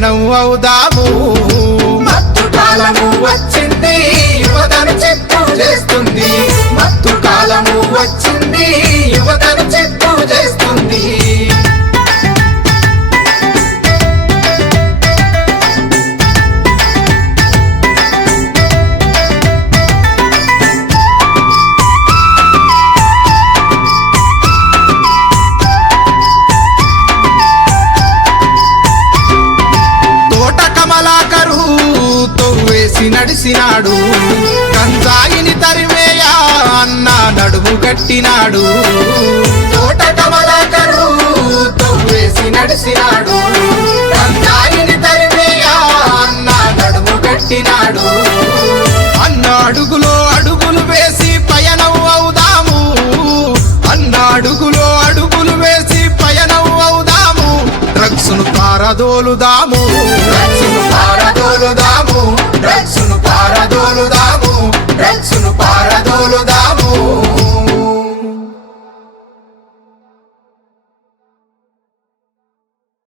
పయనం అవుదాము. మత్తు కాలము వచ్చింది, యువతను చిత్తు చేస్తుంది. మత్తు కాలము వచ్చింది, యువతను చిత్తు చేస్తుంది. నడిసినాడు, గంజాయిని తరిమేయా అన్న నడుము గట్టినాడు. తోట కమలాకరు తవ్వేసి నడిసినాడు, గంజాయిని తరిమేయా అన్న నడుము గట్టినాడు. అన్న అడుగులో అడుగులు వేసి పయనం అవుదాము. అన్న అడుగులో అడుగులు వేసి పయనం అవుదాము. డ్రగ్స్ ను పారదోలుదాము.